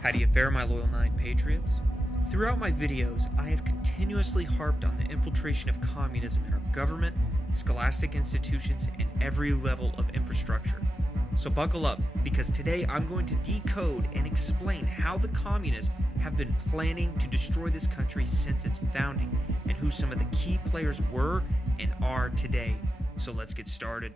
How do you fare, my loyal 9 patriots? Throughout my videos, I have continuously harped on the infiltration of communism in our government, scholastic institutions, and every level of infrastructure. So buckle up, because today I'm going to decode and explain how the communists have been planning to destroy this country since its founding, and who some of the key players were and are today. So let's get started.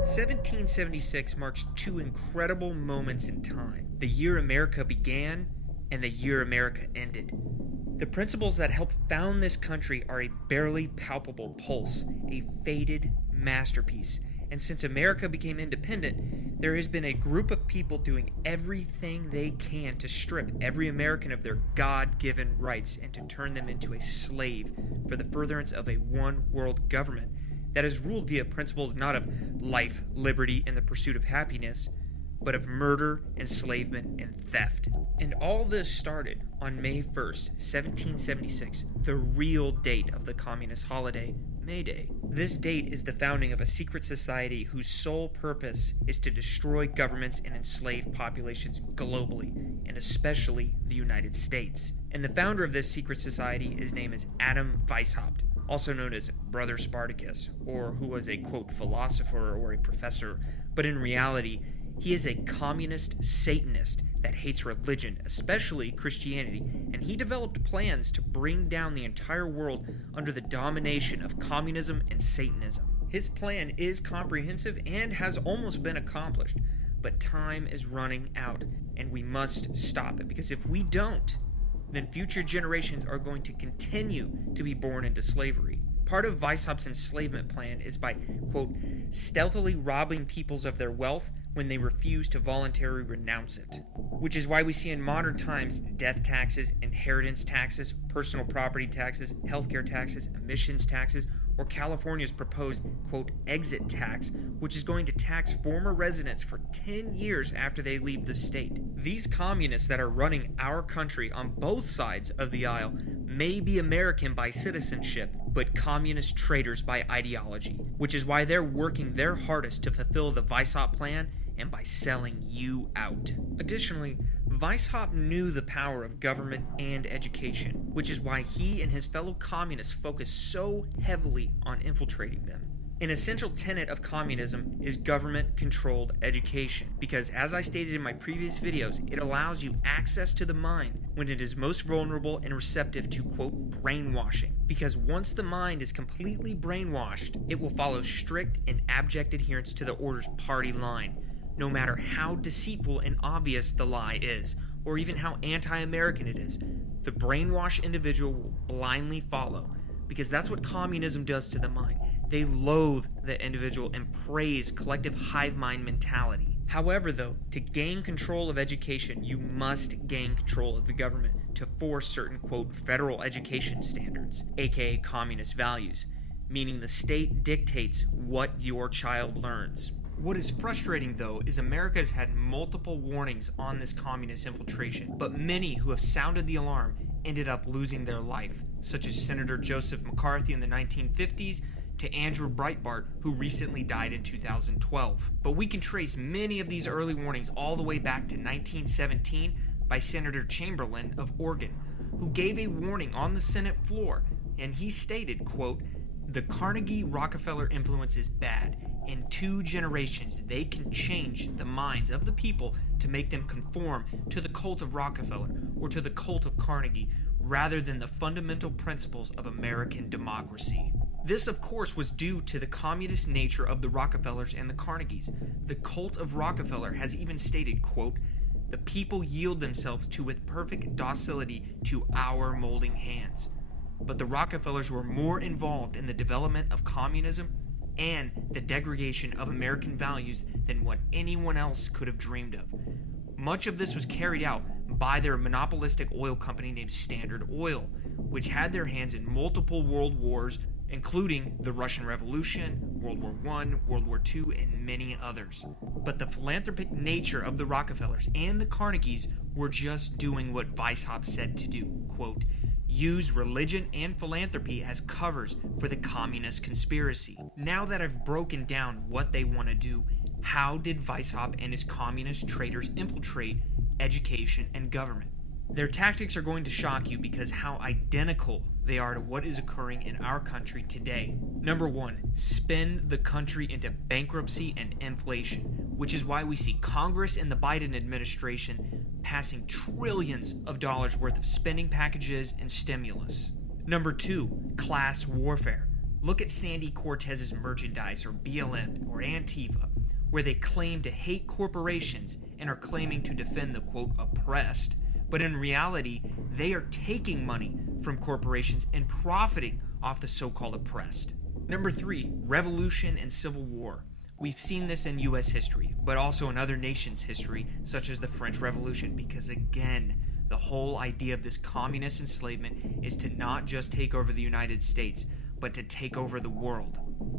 1776 marks two incredible moments in time: the year America began and the year America ended. The principles that helped found this country are a barely palpable pulse, a faded masterpiece. And since America became independent, there has been a group of people doing everything they can to strip every American of their God-given rights and to turn them into a slave for the furtherance of a one-world government that is ruled via principles not of life, liberty, and the pursuit of happiness, but of murder, enslavement, and theft. And all this started on May 1st, 1776, the real date of the communist holiday, May Day. This date is the founding of a secret society whose sole purpose is to destroy governments and enslave populations globally, and especially the United States. And the founder of this secret society is named as Adam Weishaupt, also known as Brother Spartacus, or who was a, quote, philosopher or a professor, but in reality, he is a communist Satanist that hates religion, especially Christianity, and he developed plans to bring down the entire world under the domination of communism and Satanism. His plan is comprehensive and has almost been accomplished, but time is running out, and we must stop it, because if we don't, then future generations are going to continue to be born into slavery. Part of Weishaupt's enslavement plan is by, quote, stealthily robbing peoples of their wealth when they refuse to voluntarily renounce it. Which is why we see in modern times death taxes, inheritance taxes, personal property taxes, healthcare taxes, emissions taxes, or California's proposed, quote, exit tax, which is going to tax former residents for 10 years after they leave the state. These communists that are running our country on both sides of the aisle may be American by citizenship, but communist traitors by ideology, which is why they're working their hardest to fulfill the Weishaupt plan and by selling you out. Additionally, Weishaupt knew the power of government and education, which is why he and his fellow communists focused so heavily on infiltrating them. An essential tenet of communism is government-controlled education, because as I stated in my previous videos, it allows you access to the mind when it is most vulnerable and receptive to, quote, brainwashing. Because once the mind is completely brainwashed, it will follow strict and abject adherence to the order's party line, no matter how deceitful and obvious the lie is, or even how anti-American it is. The brainwashed individual will blindly follow, because that's what communism does to the mind. They loathe the individual and praise collective hive mind mentality. However, though, to gain control of education, you must gain control of the government to force certain, quote, federal education standards, aka communist values, meaning the state dictates what your child learns. What is frustrating, though, is America has had multiple warnings on this communist infiltration, but many who have sounded the alarm ended up losing their life, such as Senator Joseph McCarthy in the 1950s to Andrew Breitbart, who recently died in 2012. But we can trace many of these early warnings all the way back to 1917 by Senator Chamberlain of Oregon, who gave a warning on the Senate floor, and he stated, quote, "The Carnegie-Rockefeller influence is bad. In 2 generations, they can change the minds of the people to make them conform to the cult of Rockefeller or to the cult of Carnegie, rather than the fundamental principles of American democracy." This, of course, was due to the communist nature of the Rockefellers and the Carnegies. The cult of Rockefeller has even stated, quote, "The people yield themselves to with perfect docility to our molding hands." But the Rockefellers were more involved in the development of communism and the degradation of American values than what anyone else could have dreamed of. Much of this was carried out by their monopolistic oil company named Standard Oil, which had their hands in multiple world wars, including the Russian Revolution, World War I, World War II, and many others. But the philanthropic nature of the Rockefellers and the Carnegies were just doing what Weishaupt said to do, quote, "Use religion and philanthropy as covers for the communist conspiracy." Now that I've broken down what they want to do, How did Weishaupt and his communist traitors infiltrate education and government? Their tactics are going to shock you because how identical they are to what is occurring in our country today. Number one, spin the country into bankruptcy and inflation, which is why we see Congress and the Biden administration passing trillions of dollars worth of spending packages and stimulus. Number two, class warfare. Look at Sandy Cortez's merchandise or BLM or Antifa, where they claim to hate corporations and are claiming to defend the quote oppressed, but in reality, they are taking money from corporations and profiting off the so-called oppressed. Number three, revolution and civil war. We've seen this in US history, but also in other nations' history, such as the French Revolution, because again, the whole idea of this communist enslavement is to not just take over the United States, but to take over the world.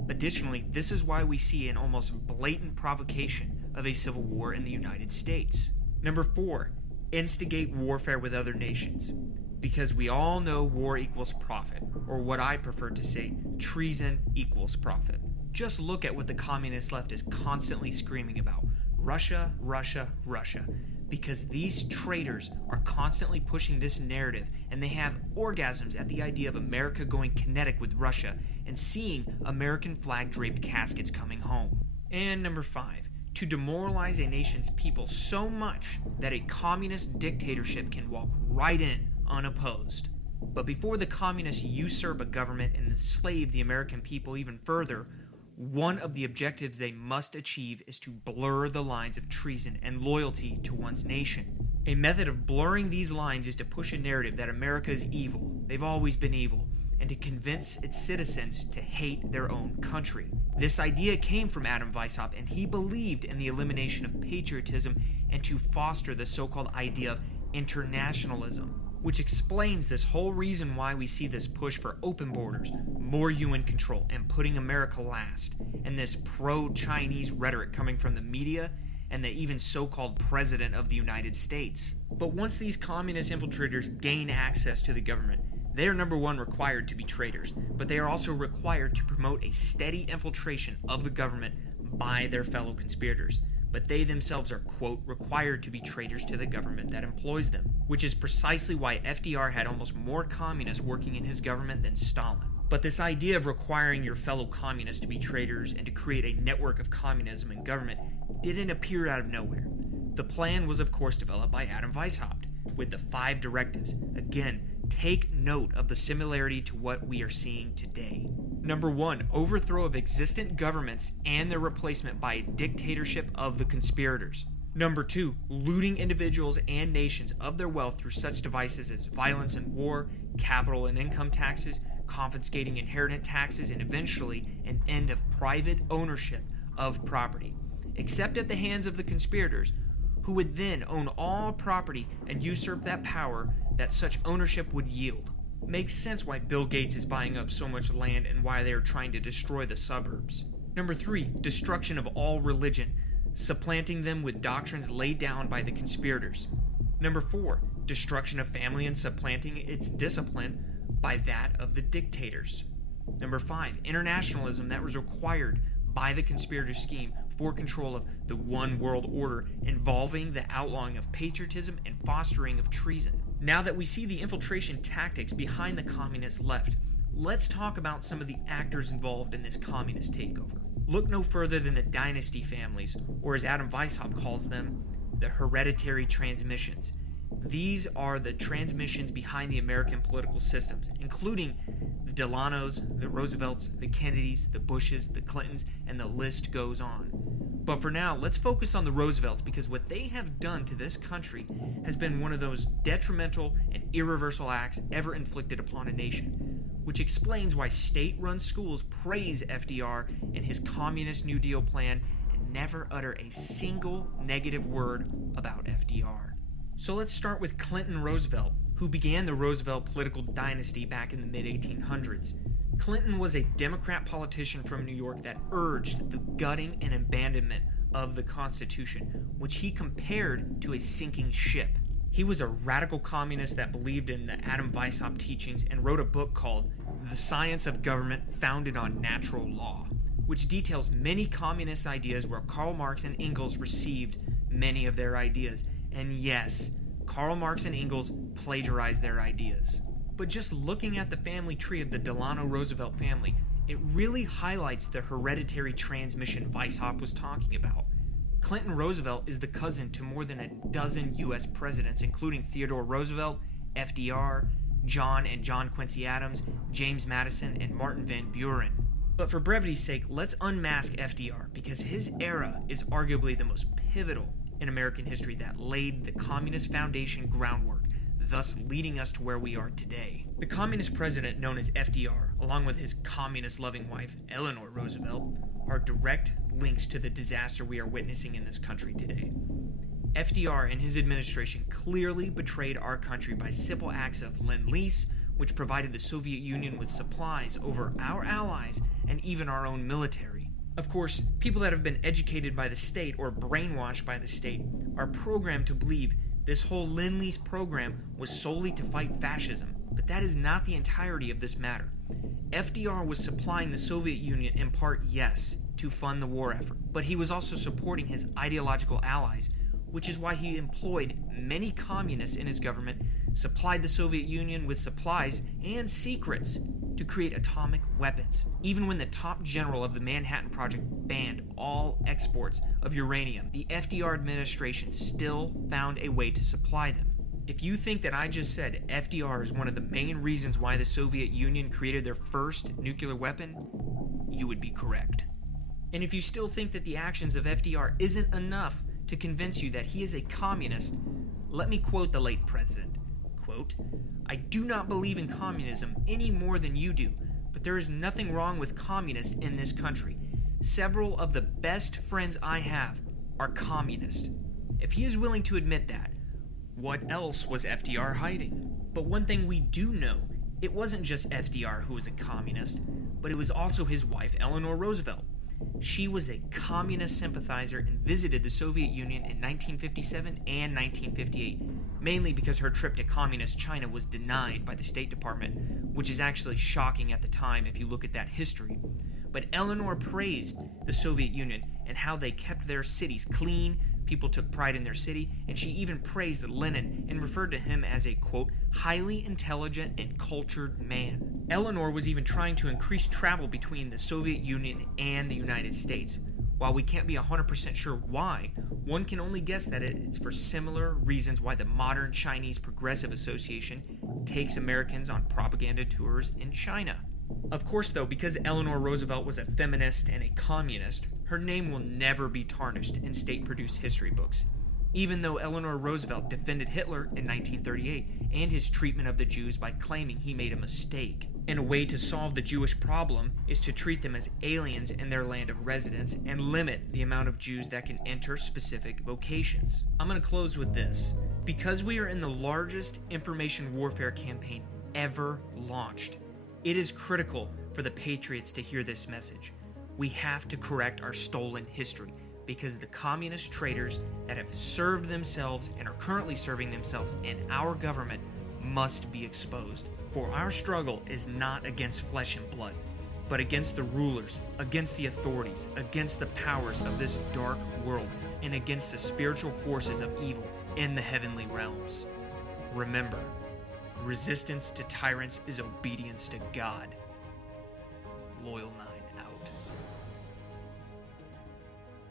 Additionally, this is why we see an almost blatant provocation of a civil war in the United States. Number four, instigate warfare with other nations. Because we all know war equals profit, or what I prefer to say, treason equals profit. Just look at what the communist left is constantly screaming about. Russia, Russia, Russia. Because these traitors are constantly pushing this narrative, and they have orgasms at the idea of America going kinetic with Russia and seeing American flag draped caskets coming home. And number five, to demoralize a nation's people so much that a communist dictatorship can walk right in unopposed. But before the communists usurp a government and enslave the American people even further, one of the objectives they must achieve is to blur the lines of treason and loyalty to one's nation. A method of blurring these lines is to push a narrative that America is evil, they've always been evil, and to convince its citizens to hate their own country. This idea came from Adam Weishaupt, and he believed in the elimination of patriotism and to foster the so-called idea of internationalism, which explains this whole reason why we see this push for open borders, more UN control, and putting America last, and this pro-Chinese rhetoric coming from the media and the even so-called President of the United States. But once these communist infiltrators gain access to the government, they are number one required to be traitors, but they are also required to promote a steady infiltration of the government by their fellow conspirators. But they themselves are, quote, required to be traitors to the government that employs them, which is precisely why FDR had almost more communists working in his government than Stalin. But this idea of requiring your fellow communists to be traitors and to create a network of communism in government didn't appear out of nowhere. The plan was, of course, developed by Adam Weishaupt, with the 5 directives. Again, take note of the similarity to what we are seeing today. Number 1, overthrow of existent governments and their replacement by a dictatorship of the conspirators. Number 2, looting individuals and nations of their wealth through such devices as violence and war, capital and income taxes, confiscating inheritance taxes, and eventually an end of private ownership of property, except at the hands of the conspirators, who would then own all property and usurp that power that such ownership would yield. Makes sense why Bill Gates is buying up so much land and why they are trying to destroy the suburbs. Number 3, destruction of all religion, supplanting them with doctrines laid down by the conspirators. Number 4, destruction of family and supplanting its discipline by that of the dictators. Number 5, internationalism that was required by the conspirator scheme for control of the one world order, involving the outlawing of patriotism and fostering of treason. Now that we see the infiltration tactics behind the communist left, let's talk about some of the actors involved in this communist takeover. Look no further than the dynasty families, or as Adam Weishaupt calls them, the hereditary transmissions. These are the transmissions behind the American political systems, including the Delanos, the Roosevelts, the Kennedys, the Bushes, the Clintons, and the list goes on. But for now, let's focus on the Roosevelts, because what they have done to this country has been one of those detrimental and irreversible acts ever inflicted upon a nation, which explains why state-run schools praise FDR and his communist New Deal plan and never utter a single negative word about FDR. So let's start with Clinton Roosevelt, who began the Roosevelt political dynasty back in the mid-1800s. Clinton was a Democrat politician from New York that urged the gutting and abandonment of the Constitution, which he compared to a sinking ship. He was a radical communist that believed in the Adam Weishaupt teachings and wrote a book called The Science of Government Founded on Natural Law, which details many communist ideas where Karl Marx and Engels received many of their ideas. And yes, Karl Marx and Engels plagiarized their ideas. But just looking at the family tree of the Delano Roosevelt family, it really highlights the hereditary transmission Weishaupt was talking about. Clinton Roosevelt is the cousin to more than a dozen U.S. presidents, including Theodore Roosevelt, FDR, John and John Quincy Adams, James Madison, and Martin Van Buren. But for brevity's sake, let's unmask FDR, because his era is arguably the most pivotal in American history that laid the Communist Foundation groundwork, thus leading us to where we are today. The communist president known as FDR, along with his communist-loving wife, Eleanor Roosevelt, are direct links to the disaster we are witnessing in this country today. FDR and his administration clearly betrayed our country by simple acts of Lend-Lease, which provided the Soviet Union with supplies over our allies and even our own military. Of course, people that have been educated by the state or brainwashed by the state are programmed to believe this whole Lend-Lease program was solely to fight fascism, but that is not the entirety of this matter. FDR was supplying the Soviet Union in part, yes, to fund the war effort, but he was also supporting his ideological allies, which is why he employed many communists in his government, supplied the Soviet Union with supplies and secrets to create atomic weapons. Even when the top general of the Manhattan Project banned all exports of uranium, the FDR administration still found a way to supply them. If you think that I just said FDR is one of the main reasons why the Soviet Union created their first nuclear weapon, you would be correct. And if you still think that the actions of FDR isn't enough to convince you that he is a communist, let me quote the late president. Quote, "I do not believe in communism any more than you do, but there is nothing wrong with communists in this country. Several of the best friends I have are communist." If he is willing to admit that, what else was FDR hiding? But one thing we do know, it wasn't just FDR who was a communist, but it was also his wife, Eleanor Roosevelt. She was a communist sympathizer and visited the Soviet Union in 1957 and 1958, mainly because her trip to communist China was denied by the State Department, which is actually shocking at the time if you look at that history. But Eleanor praised the Soviet Union and how they kept their cities clean, people took pride in their city, and she even praised Lenin and referred to him as a, quote, highly intelligent and cultured man. Eleanor was even trying to increase travel between the Soviet Union and the United States. While we can't be 100% sure why, one can only guess that it's for similar reasons why the modern Chinese Progressive Association takes Americans on propaganda tours in China. Of course, though, because Eleanor Roosevelt was a feminist and a communist, her name will never be tarnished in state-produced history books. Even though Eleanor Roosevelt defended Hitler in 1938 and his treatment of the Jews by claiming he made a mistake. And a way to solve the Jewish problem is to treat them as aliens in their land of residence and limit the amount of Jews that can enter specific vocations. I'm going to close with this. Because we are in the largest information warfare campaign ever launched, it is critical for the patriots to hear this message. We have to correct our stolen history because the communist traitors that have served themselves and are currently serving themselves in our government must be exposed. For our struggle is not against flesh and blood, but against the rulers, against the authorities, against the powers of this dark world, and against the spiritual forces of evil in the heavenly realms. Remember, resistance to tyrants is obedience to God. Loyal 9.